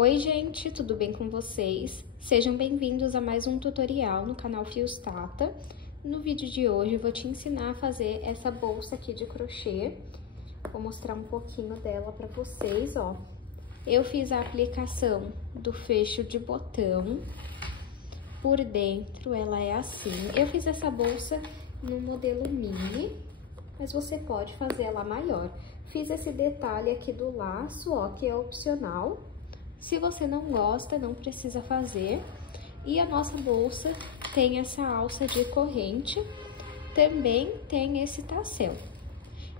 Oi gente, tudo bem com vocês? Sejam bem-vindos a mais um tutorial no canal Fios Tata. No vídeo de hoje eu vou te ensinar a fazer essa bolsa aqui de crochê. Vou mostrar um pouquinho dela pra vocês, ó. Eu fiz a aplicação do fecho de botão. Por dentro ela é assim. Eu fiz essa bolsa no modelo mini, mas você pode fazer ela maior. Fiz esse detalhe aqui do laço, ó, que é opcional. Se você não gosta, não precisa fazer. E a nossa bolsa tem essa alça de corrente, também tem esse tassel.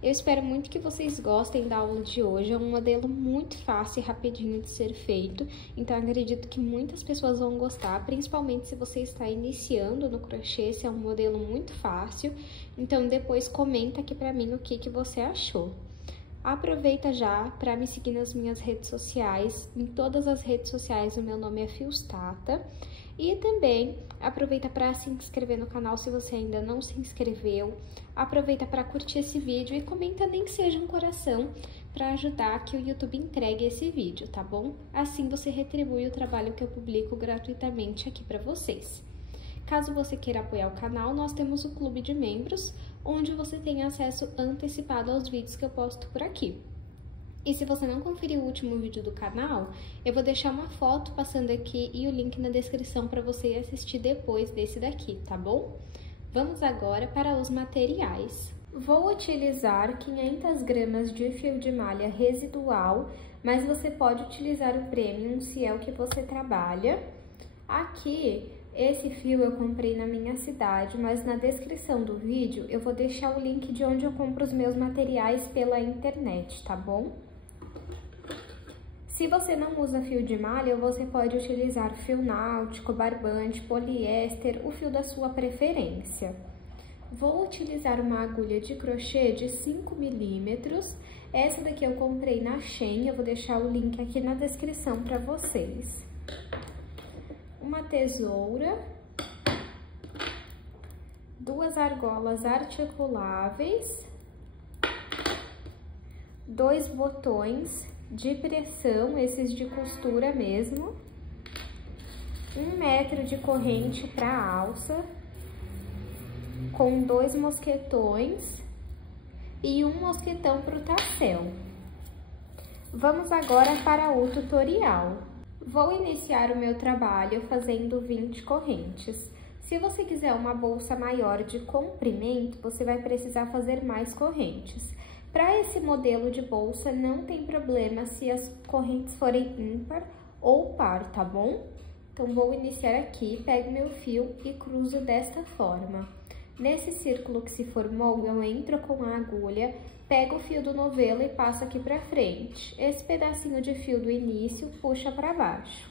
Eu espero muito que vocês gostem da aula de hoje. É um modelo muito fácil e rapidinho de ser feito, então acredito que muitas pessoas vão gostar, principalmente se você está iniciando no crochê. Esse é um modelo muito fácil, então depois comenta aqui pra mim o que você achou. Aproveita já para me seguir nas minhas redes sociais. Em todas as redes sociais o meu nome é Fios Tata. E também aproveita para se inscrever no canal se você ainda não se inscreveu. Aproveita para curtir esse vídeo e comenta nem que seja um coração para ajudar que o YouTube entregue esse vídeo, tá bom? Assim você retribui o trabalho que eu publico gratuitamente aqui para vocês. Caso você queira apoiar o canal, nós temos o clube de membros, onde você tem acesso antecipado aos vídeos que eu posto por aqui. E se você não conferiu o último vídeo do canal, eu vou deixar uma foto passando aqui e o link na descrição para você assistir depois desse daqui, tá bom? Vamos agora para os materiais. Vou utilizar 500 gramas de fio de malha residual, mas você pode utilizar o premium se é o que você trabalha. Aqui, esse fio eu comprei na minha cidade, mas na descrição do vídeo eu vou deixar o link de onde eu compro os meus materiais pela internet, tá bom? Se você não usa fio de malha, você pode utilizar fio náutico, barbante, poliéster, o fio da sua preferência. Vou utilizar uma agulha de crochê de 5 milímetros. Essa daqui eu comprei na Shein, eu vou deixar o link aqui na descrição para vocês. Uma tesoura, 2 argolas articuláveis, 2 botões de pressão, esses de costura mesmo, 1 metro de corrente para alça, com 2 mosquetões e 1 mosquetão para o tassel. Vamos agora para o tutorial. Vou iniciar o meu trabalho fazendo 20 correntes. Se você quiser uma bolsa maior de comprimento, você vai precisar fazer mais correntes. Para esse modelo de bolsa, não tem problema se as correntes forem ímpar ou par, tá bom? Então, vou iniciar aqui, pego meu fio e cruzo desta forma. Nesse círculo que se formou, eu entro com a agulha, pego o fio do novelo e passo aqui pra frente. Esse pedacinho de fio do início puxa pra baixo.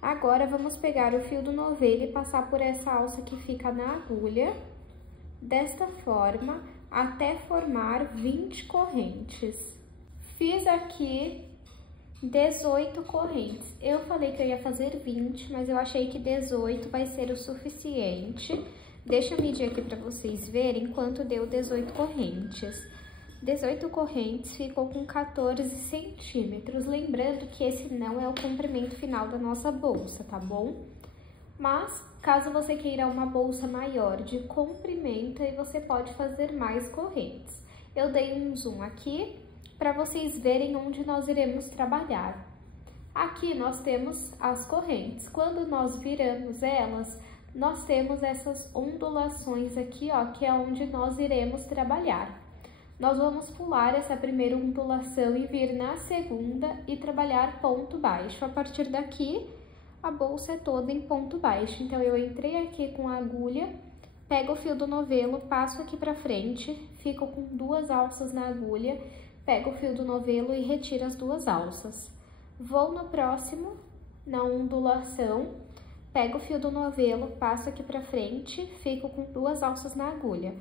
Agora, vamos pegar o fio do novelo e passar por essa alça que fica na agulha, desta forma, até formar 20 correntes. Fiz aqui 18 correntes. Eu falei que eu ia fazer 20, mas eu achei que 18 vai ser o suficiente. Deixa eu medir aqui para vocês verem quanto deu 18 correntes. 18 correntes ficou com 14 centímetros. Lembrando que esse não é o comprimento final da nossa bolsa, tá bom? Mas, caso você queira uma bolsa maior de comprimento, aí você pode fazer mais correntes. Eu dei um zoom aqui para vocês verem onde nós iremos trabalhar. Aqui nós temos as correntes. Quando nós viramos elas, nós temos essas ondulações aqui, ó, que é onde nós iremos trabalhar. Nós vamos pular essa primeira ondulação e vir na segunda e trabalhar ponto baixo. A partir daqui, a bolsa é toda em ponto baixo. Então, eu entrei aqui com a agulha, pego o fio do novelo, passo aqui pra frente, fico com 2 alças na agulha, pego o fio do novelo e retiro as 2 alças. Vou no próximo, na ondulação, pego o fio do novelo, passo aqui pra frente, fico com 2 alças na agulha.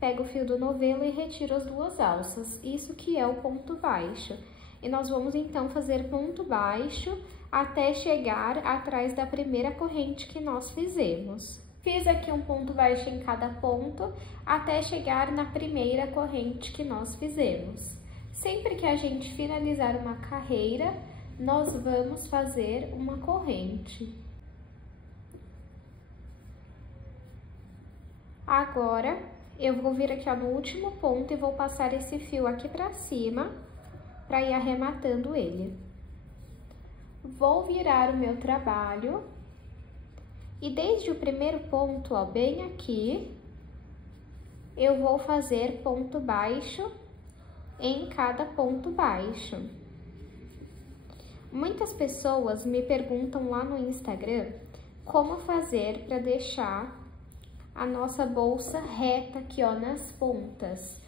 Pego o fio do novelo e retiro as 2 alças. Isso que é o ponto baixo. E nós vamos, então, fazer ponto baixo até chegar atrás da primeira corrente que nós fizemos. Fiz aqui um ponto baixo em cada ponto, até chegar na primeira corrente que nós fizemos. Sempre que a gente finalizar uma carreira, nós vamos fazer uma corrente. Agora, eu vou vir aqui, ó, no último ponto e vou passar esse fio aqui pra cima, pra ir arrematando ele. Vou virar o meu trabalho e desde o primeiro ponto, ó, bem aqui, eu vou fazer ponto baixo em cada ponto baixo. Muitas pessoas me perguntam lá no Instagram como fazer para deixar a nossa bolsa reta aqui, ó, nas pontas.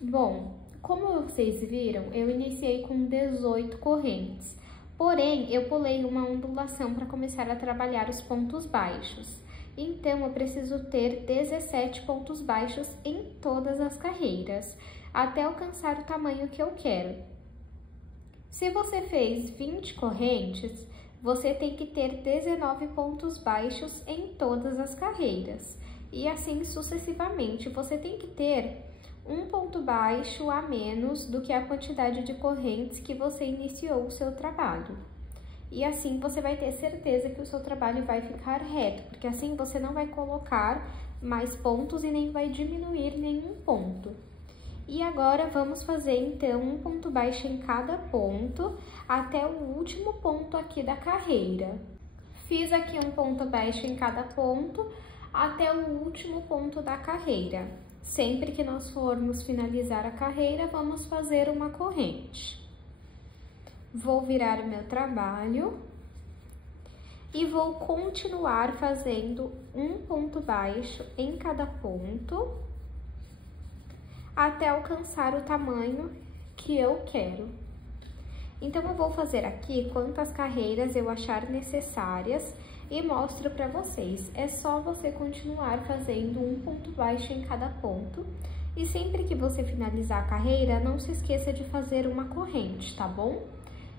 Bom, como vocês viram, eu iniciei com 18 correntes, porém, eu pulei uma ondulação para começar a trabalhar os pontos baixos. Então, eu preciso ter 17 pontos baixos em todas as carreiras, até alcançar o tamanho que eu quero. Se você fez 20 correntes, você tem que ter 19 pontos baixos em todas as carreiras. E assim sucessivamente, você tem que ter um ponto baixo a menos do que a quantidade de correntes que você iniciou o seu trabalho. E assim você vai ter certeza que o seu trabalho vai ficar reto, porque assim você não vai colocar mais pontos e nem vai diminuir nenhum ponto. E agora, vamos fazer, então, um ponto baixo em cada ponto, até o último ponto aqui da carreira. Fiz aqui um ponto baixo em cada ponto, até o último ponto da carreira. Sempre que nós formos finalizar a carreira, vamos fazer uma corrente. Vou virar o meu trabalho e vou continuar fazendo um ponto baixo em cada ponto, até alcançar o tamanho que eu quero. Então, eu vou fazer aqui quantas carreiras eu achar necessárias e mostro para vocês. É só você continuar fazendo um ponto baixo em cada ponto e sempre que você finalizar a carreira, não se esqueça de fazer uma corrente, tá bom?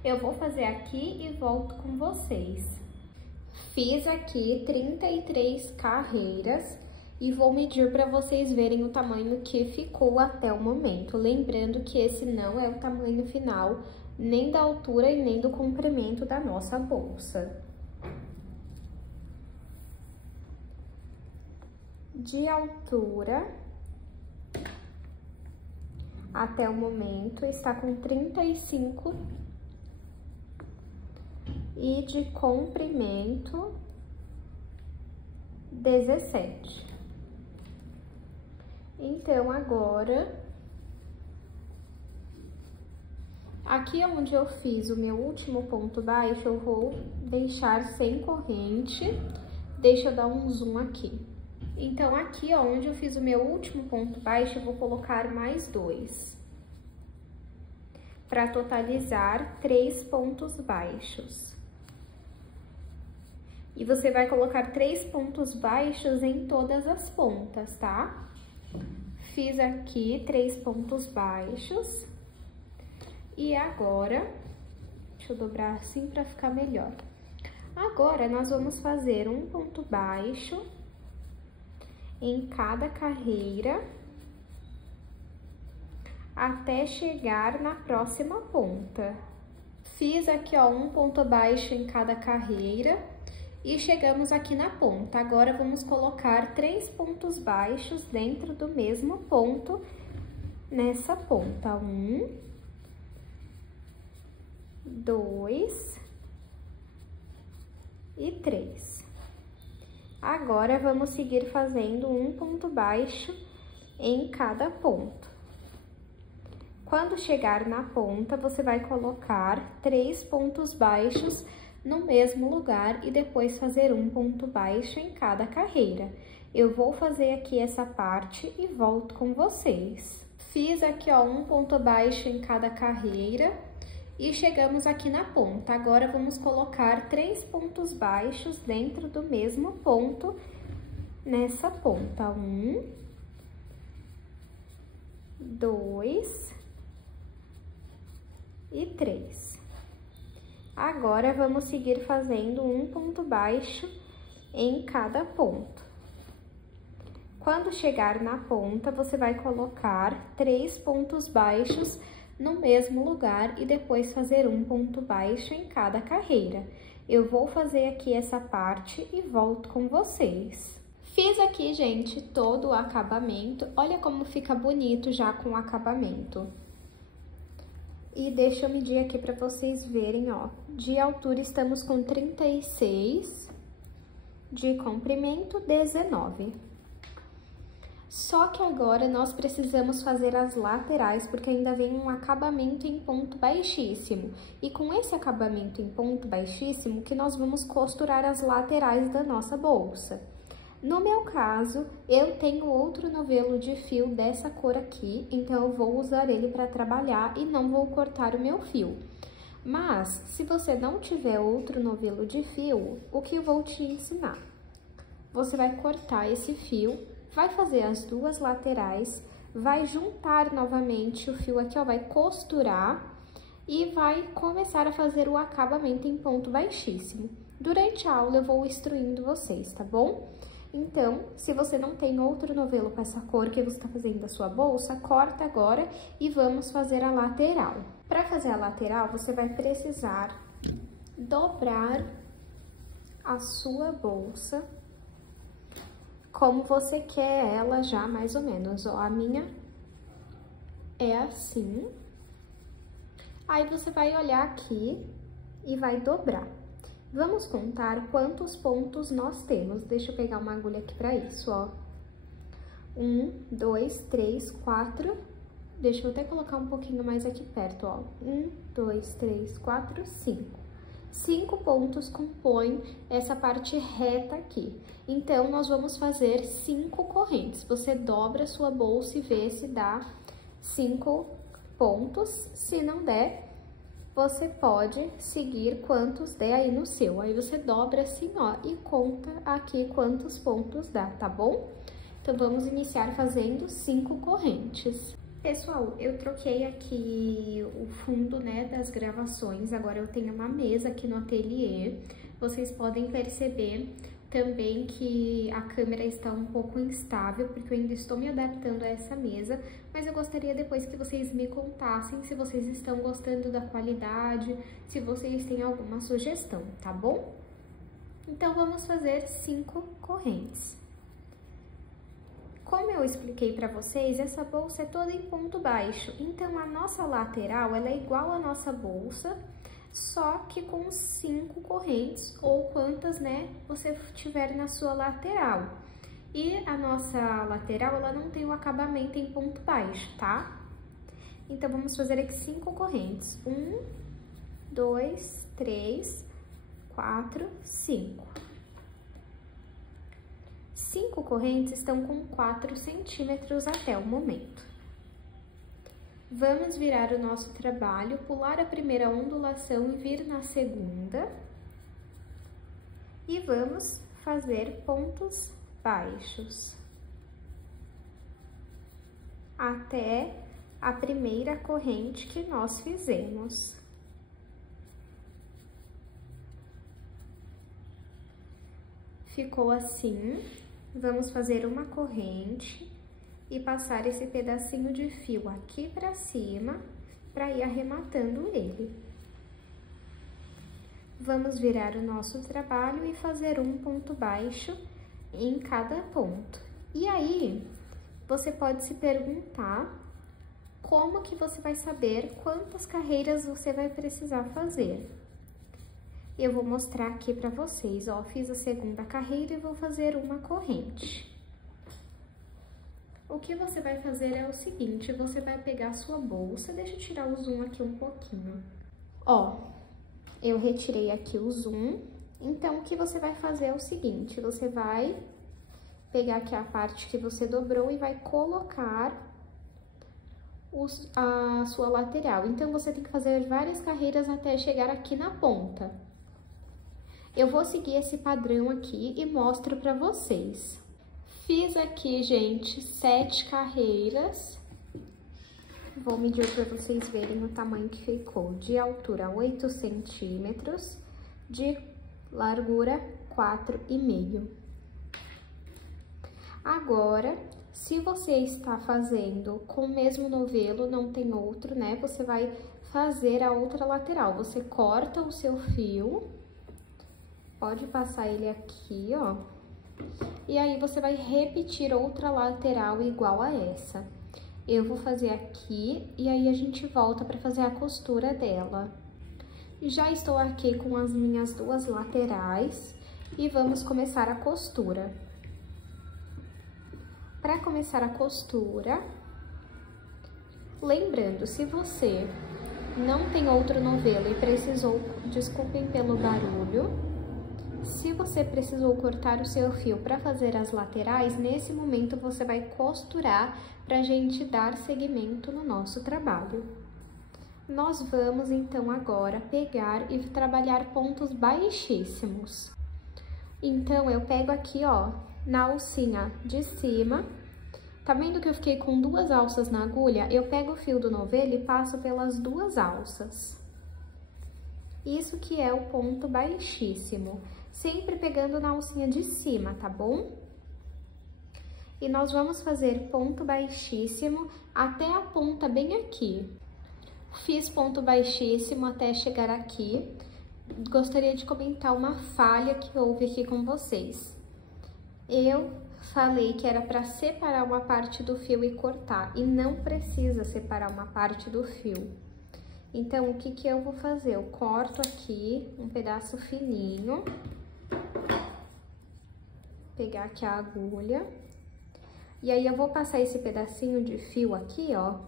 Eu vou fazer aqui e volto com vocês. Fiz aqui 33 carreiras. E vou medir para vocês verem o tamanho que ficou até o momento. Lembrando que esse não é o tamanho final, nem da altura e nem do comprimento da nossa bolsa. De altura, até o momento, está com 35. E de comprimento, 17. Então, agora, aqui onde eu fiz o meu último ponto baixo, eu vou deixar sem corrente. Deixa eu dar um zoom aqui. Então, aqui onde eu fiz o meu último ponto baixo, eu vou colocar mais 2. Para totalizar 3 pontos baixos. E você vai colocar 3 pontos baixos em todas as pontas, tá? Fiz aqui 3 pontos baixos. E agora, deixa eu dobrar assim para ficar melhor. Agora, nós vamos fazer um ponto baixo em cada carreira, até chegar na próxima ponta. Fiz aqui, ó, um ponto baixo em cada carreira. E chegamos aqui na ponta. Agora, vamos colocar 3 pontos baixos dentro do mesmo ponto, nessa ponta. 1, 2 e 3. Agora, vamos seguir fazendo um ponto baixo em cada ponto. Quando chegar na ponta, você vai colocar 3 pontos baixos no mesmo lugar e depois fazer um ponto baixo em cada carreira. Eu vou fazer aqui essa parte e volto com vocês. Fiz aqui, ó, um ponto baixo em cada carreira e chegamos aqui na ponta. Agora, vamos colocar 3 pontos baixos dentro do mesmo ponto, nessa ponta. 1, 2 e 3. Agora, vamos seguir fazendo um ponto baixo em cada ponto. Quando chegar na ponta, você vai colocar 3 pontos baixos no mesmo lugar e depois fazer um ponto baixo em cada carreira. Eu vou fazer aqui essa parte e volto com vocês. Fiz aqui, gente, todo o acabamento. Olha como fica bonito já com o acabamento. E deixa eu medir aqui para vocês verem, ó. De altura estamos com 36, de comprimento 19. Só que agora nós precisamos fazer as laterais, porque ainda vem um acabamento em ponto baixíssimo. E com esse acabamento em ponto baixíssimo que nós vamos costurar as laterais da nossa bolsa. No meu caso, eu tenho outro novelo de fio dessa cor aqui, então eu vou usar ele para trabalhar e não vou cortar o meu fio. Mas, se você não tiver outro novelo de fio, o que eu vou te ensinar? Você vai cortar esse fio, vai fazer as duas laterais, vai juntar novamente o fio aqui, ó, vai costurar e vai começar a fazer o acabamento em ponto baixíssimo. Durante a aula eu vou instruindo vocês, tá bom? Então, se você não tem outro novelo com essa cor que você está fazendo a sua bolsa, corta agora e vamos fazer a lateral. Para fazer a lateral, você vai precisar dobrar a sua bolsa como você quer ela já, mais ou menos. Ó, a minha é assim. Aí, você vai olhar aqui e vai dobrar. Vamos contar quantos pontos nós temos. Deixa eu pegar uma agulha aqui para isso, ó. 1, 2, 3, 4. Deixa eu até colocar um pouquinho mais aqui perto, ó. 1, 2, 3, 4, 5. 5 pontos compõem essa parte reta aqui. Então, nós vamos fazer 5 correntes. Você dobra a sua bolsa e vê se dá 5 pontos. Se não der, você pode seguir quantos der aí no seu. Aí você dobra assim, ó, e conta aqui quantos pontos dá, tá bom? Então, vamos iniciar fazendo 5 correntes. Pessoal, eu troquei aqui o fundo, né, das gravações. Agora eu tenho uma mesa aqui no ateliê. Vocês podem perceber também que a câmera está um pouco instável, porque eu ainda estou me adaptando a essa mesa, mas eu gostaria depois que vocês me contassem se vocês estão gostando da qualidade, se vocês têm alguma sugestão, tá bom? Então, vamos fazer 5 correntes. Como eu expliquei para vocês, essa bolsa é toda em ponto baixo, então a nossa lateral, ela é igual à nossa bolsa, só que com 5 correntes, ou quantas, né, você tiver na sua lateral. E a nossa lateral, ela não tem o acabamento em ponto baixo, tá? Então, vamos fazer aqui 5 correntes. 1, 2, 3, 4, 5. 5 correntes estão com 4 centímetros até o momento. Vamos virar o nosso trabalho, pular a primeira ondulação e vir na segunda. E vamos fazer pontos baixos até a primeira corrente que nós fizemos. Ficou assim. Vamos fazer uma corrente e passar esse pedacinho de fio aqui pra cima, pra ir arrematando ele. Vamos virar o nosso trabalho e fazer um ponto baixo em cada ponto. E aí, você pode se perguntar como que você vai saber quantas carreiras você vai precisar fazer. Eu vou mostrar aqui pra vocês, ó, fiz a segunda carreira e vou fazer uma corrente. O que você vai fazer é o seguinte, você vai pegar a sua bolsa, deixa eu tirar o zoom aqui um pouquinho. Ó, eu retirei aqui o zoom, então o que você vai fazer é o seguinte, você vai pegar aqui a parte que você dobrou e vai colocar a sua lateral. Então, você tem que fazer várias carreiras até chegar aqui na ponta. Eu vou seguir esse padrão aqui e mostro pra vocês. Fiz aqui, gente, 7 carreiras. Vou medir para vocês verem o tamanho que ficou. De altura, 8 centímetros. De largura, 4,5. Agora, Se você está fazendo com o mesmo novelo, não tem outro, né? Você vai fazer a outra lateral. Você corta o seu fio, pode passar ele aqui, ó. E aí, você vai repetir outra lateral igual a essa. Eu vou fazer aqui e aí a gente volta para fazer a costura dela. Já estou aqui com as minhas duas laterais e vamos começar a costura. Para começar a costura, lembrando, se você não tem outro novelo e precisou, desculpem pelo barulho, se você precisou cortar o seu fio para fazer as laterais, nesse momento você vai costurar para a gente dar seguimento no nosso trabalho. Nós vamos então agora pegar e trabalhar pontos baixíssimos. Então, eu pego aqui, ó, na alcinha de cima, tá vendo que eu fiquei com duas alças na agulha? Eu pego o fio do novelo e passo pelas duas alças. Isso que é o ponto baixíssimo, sempre pegando na alcinha de cima, tá bom? E nós vamos fazer ponto baixíssimo até a ponta bem aqui. Fiz ponto baixíssimo até chegar aqui. Gostaria de comentar uma falha que houve aqui com vocês. Eu falei que era para separar uma parte do fio e cortar, e não precisa separar uma parte do fio. Então, o que que eu vou fazer? Eu corto aqui um pedaço fininho, pegar aqui a agulha, e aí eu vou passar esse pedacinho de fio aqui, ó,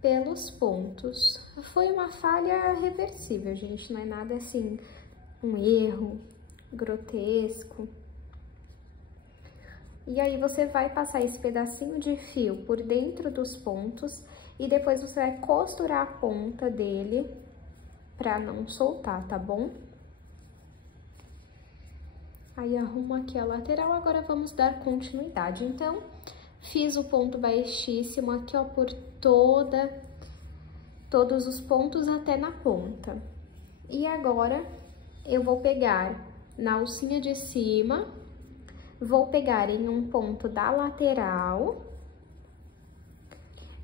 pelos pontos. Foi uma falha reversível, gente, não é nada assim, um erro grotesco. E aí, você vai passar esse pedacinho de fio por dentro dos pontos e depois você vai costurar a ponta dele pra não soltar, tá bom? Aí, arrumo aqui a lateral, agora vamos dar continuidade. Então, fiz o ponto baixíssimo aqui, ó, por todos os pontos até na ponta. E agora, eu vou pegar na alcinha de cima, vou pegar em um ponto da lateral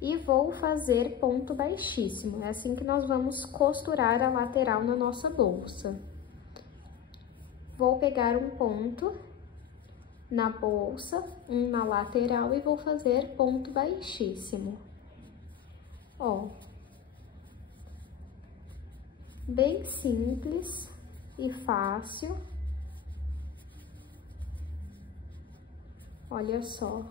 e vou fazer ponto baixíssimo. É assim que nós vamos costurar a lateral na nossa bolsa. Vou pegar um ponto na bolsa, um na lateral e vou fazer ponto baixíssimo. Ó. Bem simples e fácil. Olha só.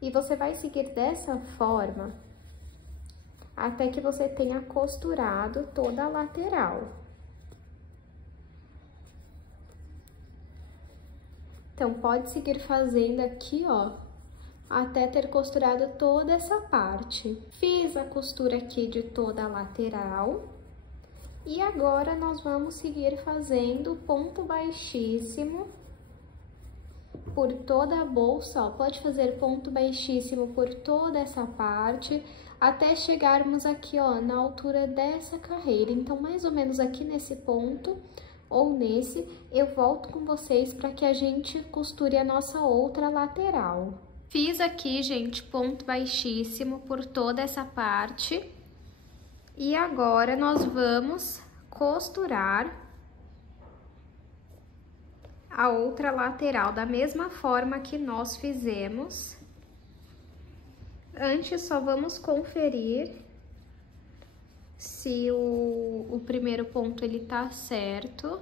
E você vai seguir dessa forma até que você tenha costurado toda a lateral. Então, pode seguir fazendo aqui, ó, até ter costurado toda essa parte. Fiz a costura aqui de toda a lateral. E agora, nós vamos seguir fazendo ponto baixíssimo por toda a bolsa, ó. Pode fazer ponto baixíssimo por toda essa parte, até chegarmos aqui, ó, na altura dessa carreira. Então, mais ou menos aqui nesse ponto, ou nesse, eu volto com vocês para que a gente costure a nossa outra lateral. Fiz aqui, gente, ponto baixíssimo por toda essa parte. E agora, nós vamos costurar a outra lateral da mesma forma que nós fizemos. Antes, só vamos conferir se o primeiro ponto ele tá certo.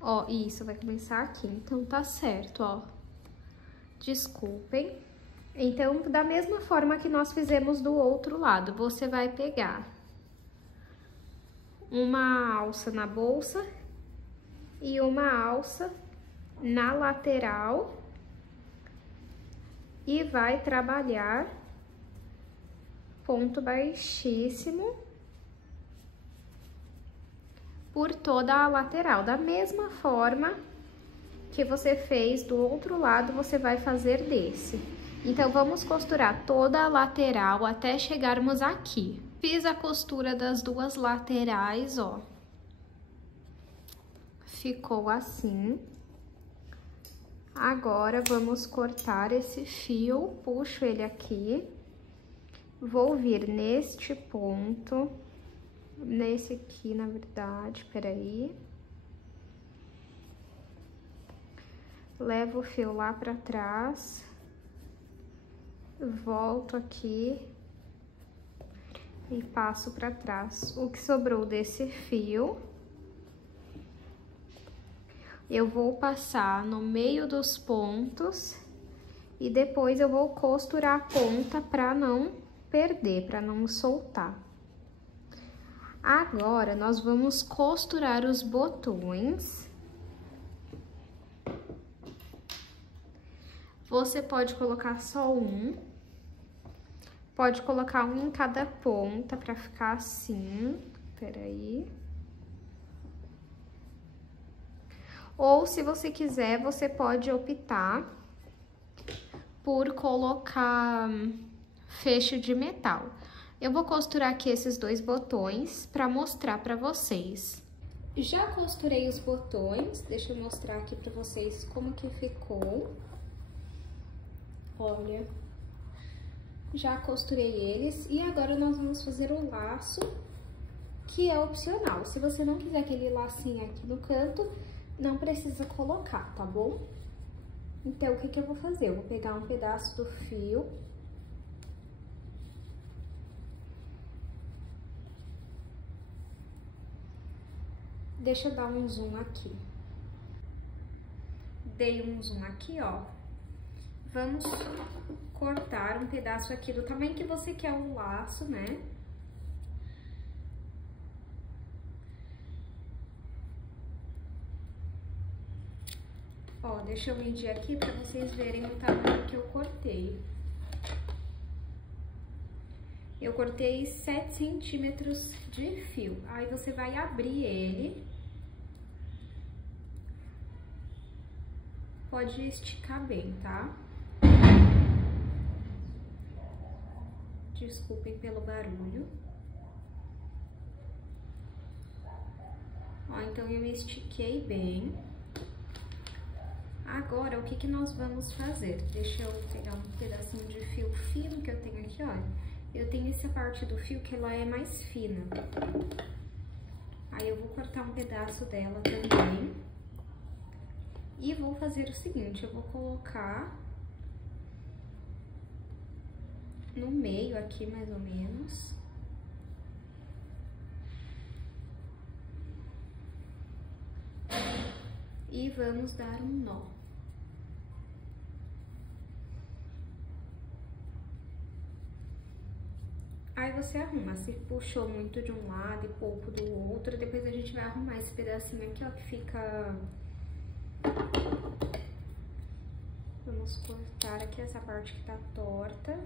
Ó, isso vai começar aqui, então tá certo, ó. Desculpem. Então, da mesma forma que nós fizemos do outro lado, você vai pegar uma alça na bolsa e uma alça na lateral e vai trabalhar ponto baixíssimo por toda a lateral. Da mesma forma que você fez do outro lado, você vai fazer desse. Então, vamos costurar toda a lateral até chegarmos aqui. Fiz a costura das duas laterais, ó. Ficou assim. Agora, vamos cortar esse fio, puxo ele aqui, vou vir neste ponto, nesse aqui, na verdade, peraí. Levo o fio lá pra trás, volto aqui e passo pra trás. O que sobrou desse fio, eu vou passar no meio dos pontos e depois eu vou costurar a ponta pra não perder, pra não soltar. Agora, nós vamos costurar os botões. Você pode colocar só um, pode colocar um em cada ponta pra ficar assim, peraí. Ou, se você quiser, você pode optar por colocar fecho de metal. Eu vou costurar aqui esses dois botões pra mostrar pra vocês. Já costurei os botões, deixa eu mostrar aqui pra vocês como que ficou. Olha, já costurei eles e agora nós vamos fazer o laço, que é opcional. Se você não quiser aquele lacinho aqui no canto, não precisa colocar, tá bom? Então, o que eu vou fazer? Eu vou pegar um pedaço do fio. Deixa eu dar um zoom aqui. Dei um zoom aqui, ó. Vamos cortar um pedaço aqui do tamanho que você quer o laço, né? Ó, deixa eu medir aqui pra vocês verem o tamanho que eu cortei. Eu cortei 7 centímetros de fio. Aí, você vai abrir ele. Pode esticar bem, tá? Desculpem pelo barulho. Ó, então eu estiquei bem. Agora, o que nós vamos fazer? Deixa eu pegar um pedacinho de fio fino que eu tenho aqui, olha. Eu tenho essa parte do fio que ela é mais fina. Aí, eu vou cortar um pedaço dela também. E vou fazer o seguinte, eu vou colocar no meio aqui, mais ou menos. E vamos dar um nó. Aí, você arruma, se puxou muito de um lado e pouco do outro, depois a gente vai arrumar esse pedacinho aqui, ó, que fica... Vamos cortar aqui essa parte que tá torta.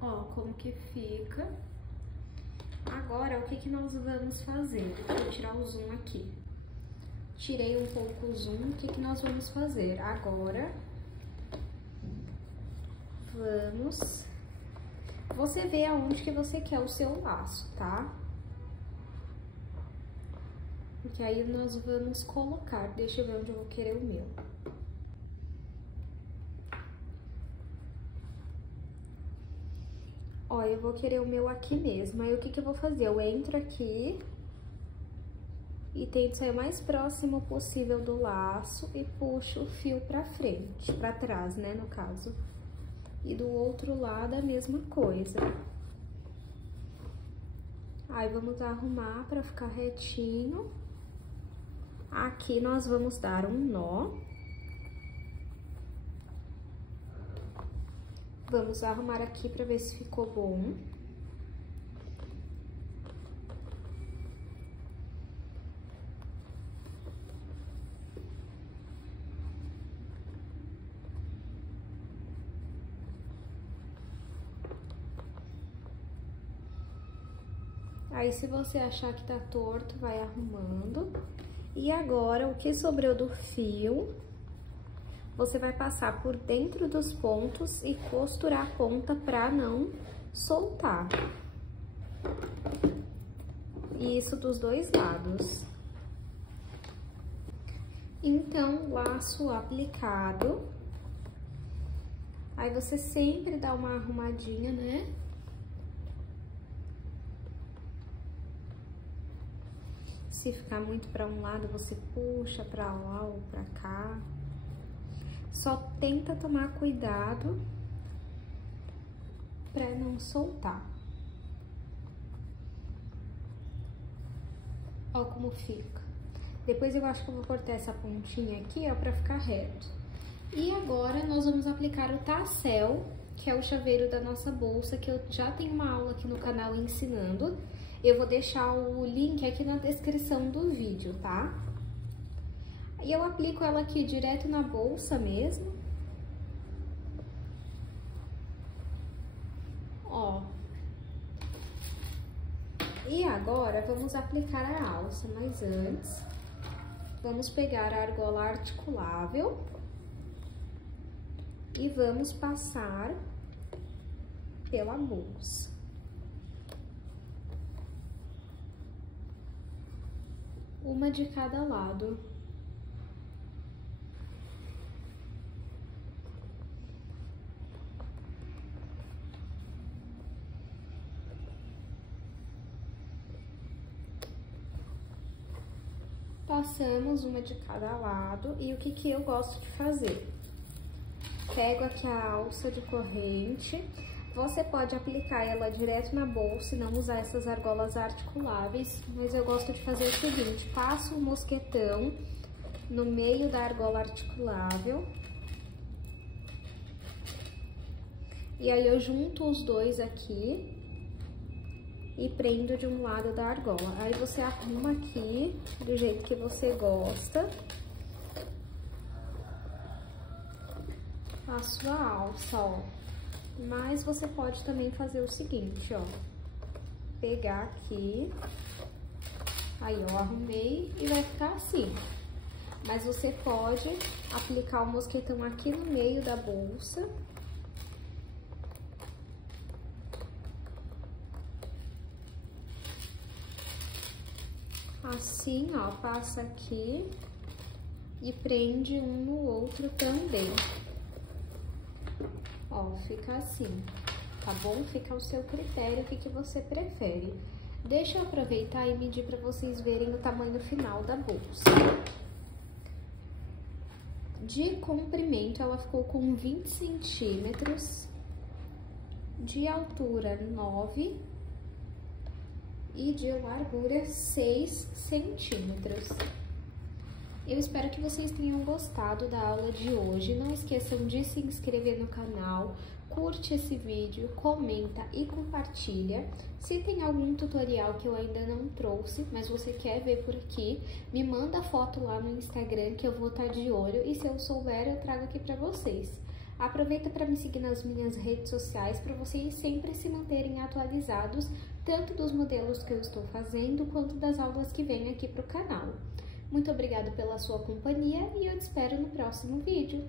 Ó, como que fica. Agora, o que nós vamos fazer? Deixa eu tirar o zoom aqui. Tirei um pouco o zoom, o que nós vamos fazer? Agora, vamos... Você vê aonde que você quer o seu laço, tá? Porque aí nós vamos colocar. Deixa eu ver onde eu vou querer o meu. Ó, eu vou querer o meu aqui mesmo. Aí, o que eu vou fazer? Eu entro aqui e tento sair o mais próximo possível do laço e puxo o fio pra frente, pra trás, né, no caso. E do outro lado, a mesma coisa. Aí, vamos arrumar pra ficar retinho. Aqui, nós vamos dar um nó. Vamos arrumar aqui pra ver se ficou bom. Aí, se você achar que tá torto, vai arrumando. E agora, o que sobrou do fio, você vai passar por dentro dos pontos e costurar a ponta pra não soltar. E isso dos dois lados. Então, laço aplicado. Aí você sempre dá uma arrumadinha, né? Se ficar muito para um lado, você puxa para lá ou para cá. Só tenta tomar cuidado para não soltar. Ó como fica. Depois eu acho que eu vou cortar essa pontinha aqui, ó, pra ficar reto. E agora nós vamos aplicar o tassel, que é o chaveiro da nossa bolsa, que eu já tenho uma aula aqui no canal ensinando. Eu vou deixar o link aqui na descrição do vídeo, tá? E eu aplico ela aqui direto na bolsa mesmo. Ó. E agora vamos aplicar a alça, mas antes vamos pegar a argola articulável e vamos passar pela bolsa. Uma de cada lado. Passamos uma de cada lado e o que eu gosto de fazer? Pego aqui a alça de corrente, você pode aplicar ela direto na bolsa e não usar essas argolas articuláveis, mas eu gosto de fazer o seguinte, passo o mosquetão no meio da argola articulável e aí eu junto os dois aqui e prendo de um lado da argola. Aí você arruma aqui do jeito que você gosta a sua alça, ó. Mas você pode também fazer o seguinte, ó. Pegar aqui, aí ó, arrumei e vai ficar assim. Mas você pode aplicar o mosquetão aqui no meio da bolsa. Assim, ó, passa aqui e prende um no outro também. Ó, fica assim, tá bom? Fica ao seu critério, o que você prefere. Deixa eu aproveitar e medir pra vocês verem o tamanho final da bolsa. De comprimento, ela ficou com 20 centímetros, de altura 9 e de largura 6 centímetros. Eu espero que vocês tenham gostado da aula de hoje. Não esqueçam de se inscrever no canal, curte esse vídeo, comenta e compartilha. Se tem algum tutorial que eu ainda não trouxe, mas você quer ver por aqui, me manda foto lá no Instagram que eu vou estar de olho e se eu souber eu trago aqui pra vocês. Aproveita para me seguir nas minhas redes sociais para vocês sempre se manterem atualizados, tanto dos modelos que eu estou fazendo, quanto das aulas que vêm aqui pro canal. Muito obrigada pela sua companhia e eu te espero no próximo vídeo.